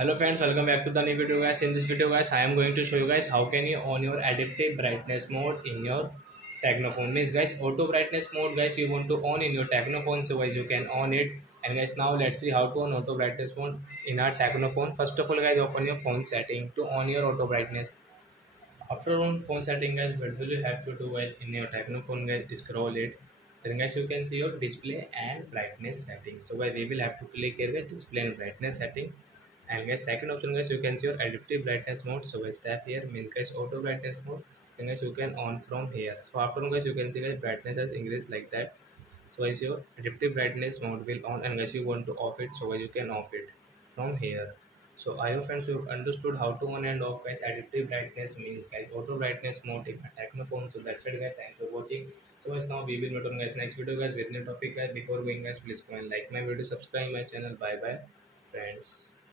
Hello friends, welcome back to the new video guys. In this video guys, I am going to show you guys how can you on your adaptive brightness mode in your Tecno phone. Means guys, auto brightness mode guys you want to on in your Tecno phone, so guys you can on it. And guys, now let's see how to on auto brightness mode in our Tecno phone. First of all guys, open your phone setting to on your auto brightness. After on phone setting guys, what will you have to do guys in your Tecno phone guys, scroll it. Then guys you can see your display and brightness setting. So guys we will have to click here guys, display and brightness setting. And guys, second option guys, you can see your adaptive brightness mode. So guys tap here, means guys auto brightness mode. Then guys you can on from here. So after guys you can see guys brightness has increased like that. So guys your adaptive brightness mode will on, and guys you want to off it, so guys you can off it from here. So I hope friends you understood how to on and off guys adaptive brightness means guys auto brightness mode in a Tecno phone. So that's it guys, thanks for watching. So guys now we will meet on guys next video guys with new topic guys. Before going guys, please go and like my video, subscribe my channel. Bye bye friends.